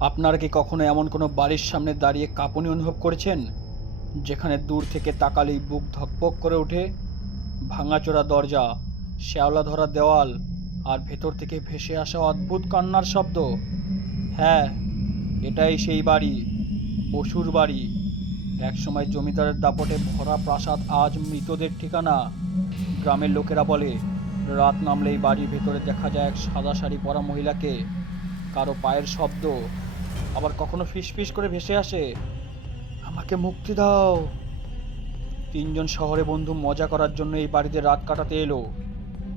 আপনারা কি কখনো এমন কোনো বাড়ির সামনে দাঁড়িয়ে কাঁপুনি অনুভব করেছেন, যেখানে দূর থেকে তাকালেই বুক ধকপক করে ওঠে? ভাঙাচোরা দরজা, শ্যাওলা ধরা দেওয়াল, আর ভেতর থেকে ভেসে আসা অদ্ভুত কান্নার শব্দ। হ্যাঁ, এটাই সেই বাড়ি, বসুর বাড়ি। একসময় জমিদারের দাপটে ভরা প্রাসাদ আজ মৃতদের ঠিকানা। গ্রামের লোকেরা বলে, রাত নামলেই বাড়ির ভেতরে দেখা যায় এক সাদা শাড়ি পরা মহিলাকে। কারো পায়ের শব্দ, আবার কখনো ফিসফিস করে ভেসে আসে, আমাকে মুক্তি দাও। তিনজন শহরে বন্ধু মজা করার জন্য এই বাড়িতে রাত কাটাতে এলো।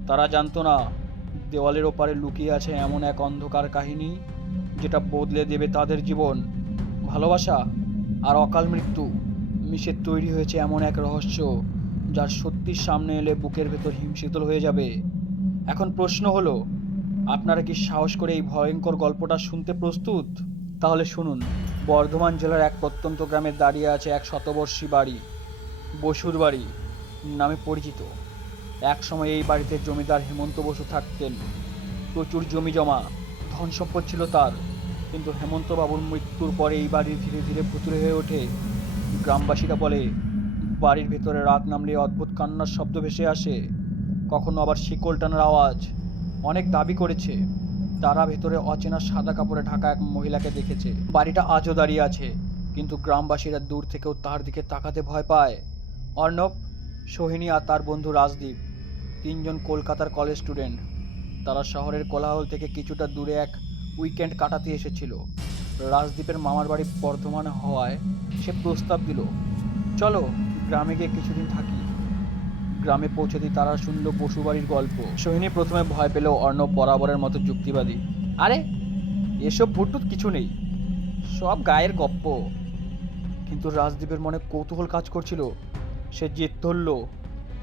তারা জানতো না, দেওয়ালের ওপারে লুকিয়ে আছে এমন এক অন্ধকার কাহিনী, যেটা বদলে দেবে তাদের জীবন। ভালোবাসা আর অকাল মৃত্যু মিশে তৈরি হয়েছে এমন এক রহস্য, যার সত্যির সামনে এলে বুকের ভেতর হিমশীতল হয়ে যাবে। এখন প্রশ্ন হলো, আপনারা কি সাহস করে এই ভয়ঙ্কর গল্পটা শুনতে প্রস্তুত? তাহলে শুনুন। বর্ধমান জেলার এক প্রত্যন্ত গ্রামে দাঁড়িয়ে আছে এক শতবর্ষী বাড়ি, বসুর বাড়ি নামে পরিচিত। এক সময় এই বাড়িতে জমিদার হেমন্ত বসু থাকতেন। প্রচুর জমি জমা, ধন সম্পদ ছিল তার। কিন্তু হেমন্ত বাবুর মৃত্যুর পরে এই বাড়ি ধীরে ধীরে ভুতুড়ে হয়ে ওঠে। গ্রামবাসীরা বলে, বাড়ির ভেতরে রাত নামলে অদ্ভুত কান্নার শব্দ ভেসে আসে, কখনো আবার শিকল টানার আওয়াজ। অনেক দাবি করেছে তারা ভেতরে অচেনা সাদা কাপড়ে ঢাকা এক মহিলাকে দেখেছে। বাড়িটা আজও দাঁড়িয়ে আছে, কিন্তু গ্রামবাসীরা দূর থেকেও তার দিকে তাকাতে ভয় পায়। অর্ণব, সোহিনী আর তার বন্ধু রাজদীপ, তিনজন কলকাতার কলেজ স্টুডেন্ট। তারা শহরের কোলাহল থেকে কিছুটা দূরে এক উইকেন্ড কাটাতে এসেছিল। রাজদীপের মামার বাড়ি বর্ধমানে হওয়ায় সে প্রস্তাব দিল, চলো গ্রামে গিয়ে কিছুদিন থাকি। গ্রামে পৌঁছতেই তারা শুনল বসুবাড়ির গল্প। সোহিনী প্রথমে ভয় পেলেও অর্ণব বরাবরের মতো যুক্তিবাদী। আরে, এসব ভুটুত কিছু নেই, সব গায়ের গপ্প। কিন্তু রাজদীপের মনে কৌতূহল কাজ করছিল। সে জেদ ধরল,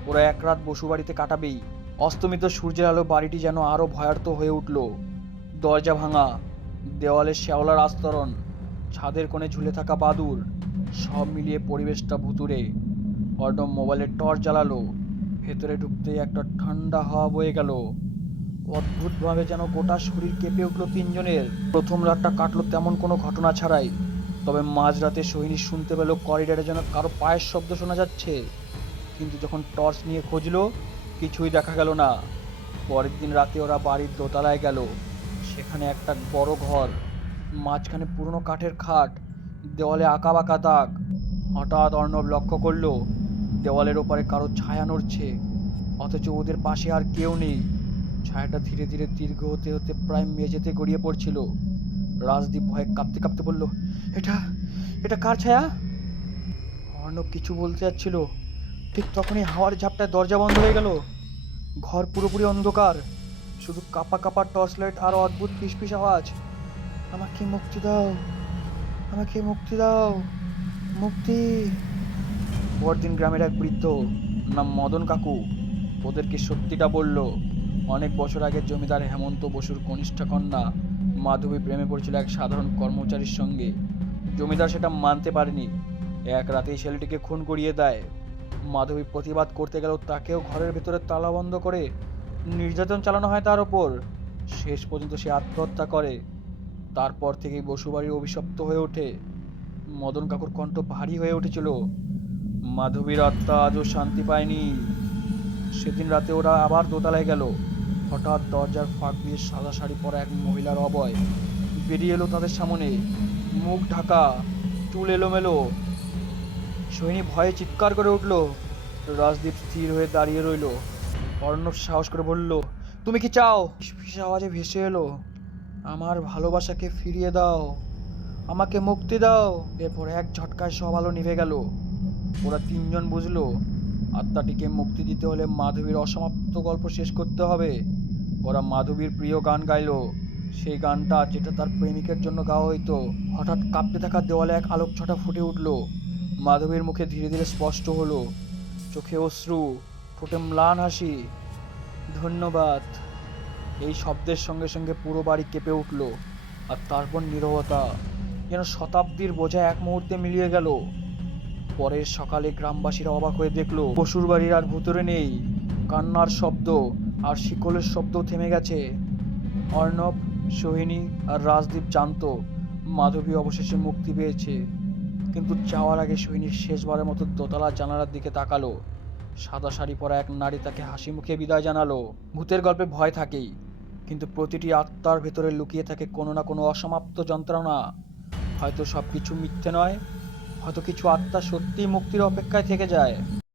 ওরা এক রাত বসুবাড়িতে কাটাবেই। অস্তমিত সূর্যের আলো বাড়িটি যেন আরো ভয়ার্ত হয়ে উঠল। দরজা ভাঙা, দেওয়ালে শ্যাওলার আস্তরণ, ছাদের কোণে ঝুলে থাকা বাদুর, সব মিলিয়ে পরিবেশটা ভুতুড়ে। অর্ণব মোবাইলের টর্চ জ্বালালো। ভেতরে ঢুকতেই একটা ঠান্ডা হাওয়া বয়ে গেল। অদ্ভুতভাবে যেন গোটা শরীর কেঁপে উঠল তিনজনের। প্রথম রাতটা কাটলো তেমন কোনো ঘটনা ছাড়াই। তবে মাঝরাতে সোহিনী শুনতে পেল করিডোরে যেন কারো পায়ের শব্দ শোনা যাচ্ছে। কিন্তু যখন টর্চ নিয়ে খুঁজলো, কিছুই দেখা গেল না। পরের দিন রাতে ওরা বাড়ির দোতলায় গেল। সেখানে একটা বড় ঘর, মাঝখানে পুরনো কাঠের খাট, দেওয়ালে আঁকা বাঁকা দাগ। হঠাৎ অর্ণব লক্ষ্য করলো, দেওয়ালের ওপারে কারো ছায়া নড়ছে, অথচ ওদের পাশে আর কেউ নেই। ছায়াটা ধীরে ধীরে দীর্ঘ হতে হতে প্রায় মেঝেতে গড়িয়ে পড়ছিল। রাজদীপ ভয়ে কাঁপতে কাঁপতে বলল, এটা এটা কার ছায়া? অর্ণব কিছু বলতে যাচ্ছিল, ঠিক তখনই হাওয়ার ঝাপটায় দরজা বন্ধ হয়ে গেল। ঘর পুরোপুরি অন্ধকার, শুধু কাপা কাপা টর্চ লাইট আর অদ্ভুত ফিসফিস আওয়াজ। আমাকে মুক্তি দাও, আমাকে মুক্তি দাও, মুক্তি। পরদিন গ্রামের এক বৃদ্ধ, নাম মদন কাকু, ওদেরকে সত্যিটা বলল। অনেক বছর আগে জমিদার হেমন্ত বসুর কনিষ্ঠ কন্যা মাধবী প্রেমে পড়েছিল এক সাধারণ কর্মচারীর সঙ্গে। জমিদার সেটা মানতে পারেনি, এক রাতেই ছেলেটিকে খুন করিয়ে দেয়। মাধবী প্রতিবাদ করতে গেলেও তাকেও ঘরের ভেতরে তালাবন্ধ করে নির্যাতন চালানো হয় তার ওপর। শেষ পর্যন্ত সে আত্মহত্যা করে। তারপর থেকেই বসুবাড়ি অভিশপ্ত হয়ে ওঠে। মদন কাকুর কণ্ঠ ভারী হয়ে উঠেছিল। মাধবীর আত্মা আজও শান্তি পায়নি। সেদিন রাতে ওরা আবার দোতলায় গেল। হঠাৎ দরজার ফাঁক দিয়ে সাদা শাড়ি পরা এক মহিলার অবয় বেরিয়ে এলো তাদের সামনে। মুখ ঢাকা, চুল এলোমেলো। সোহিনী ভয়ে চিৎকার করে উঠল। রাজদীপ স্থির হয়ে দাঁড়িয়ে রইল। অর্ণব সাহস করে বলল, তুমি কি চাও? ফিসফিস আওয়াজে ভেসে এলো, আমার ভালোবাসাকে ফিরিয়ে দাও, আমাকে মুক্তি দাও। এরপর এক ঝটকায় সব আলো নিভে গেল। ওরা তিনজন বুঝলো, আত্মাটিকে মুক্তি দিতে হলে মাধবীর অসমাপ্ত গল্প শেষ করতে হবে। ওরা মাধবীর প্রিয় গান গাইলো, সেই গানটা যেটা তার প্রেমিকের জন্য গাওয়া হইতো। হঠাৎ কাঁপতে থাকা দেওয়ালে এক আলোকছটা ফুটে উঠল। মাধবীর মুখে ধীরে ধীরে স্পষ্ট হলো, চোখে অশ্রু, ঠোঁটে ম্লান হাসি। ধন্যবাদ। এই শব্দের সঙ্গে সঙ্গে পুরো বাড়ি কেঁপে উঠল। আর তারপর নীরবতা, যেন শতাব্দীর বোঝা এক মুহূর্তে মিলিয়ে গেল। পরের সকালে গ্রামবাসীরা অবাক হয়ে দেখলো, বসুর বাড়ির আর ভুতুরে নেই। কান্নার শব্দ আর শিকলের শব্দ থেমে গেছে। অর্ণব, সোহিনী আর রাজদীপ জানতো মাধবী অবশেষে মুক্তি পেয়েছে, কিন্তু যাওয়ার আগে সৈনিক শেষবারের মতো দোতলার জানালার দিকে তাকালো। সাদা শাড়ি পরা এক নারী তাকে হাসি মুখে বিদায় জানালো। ভূতের গল্পে ভয় থাকেই, কিন্তু প্রতিটি আত্মার ভেতরে লুকিয়ে থাকে কোনো না কোনো অসমাপ্ত যন্ত্রণা। হয়তো সবকিছু মিথ্যে নয়, হয়তো কিছু আত্মা সত্যিই মুক্তির অপেক্ষায় থেকে যায়।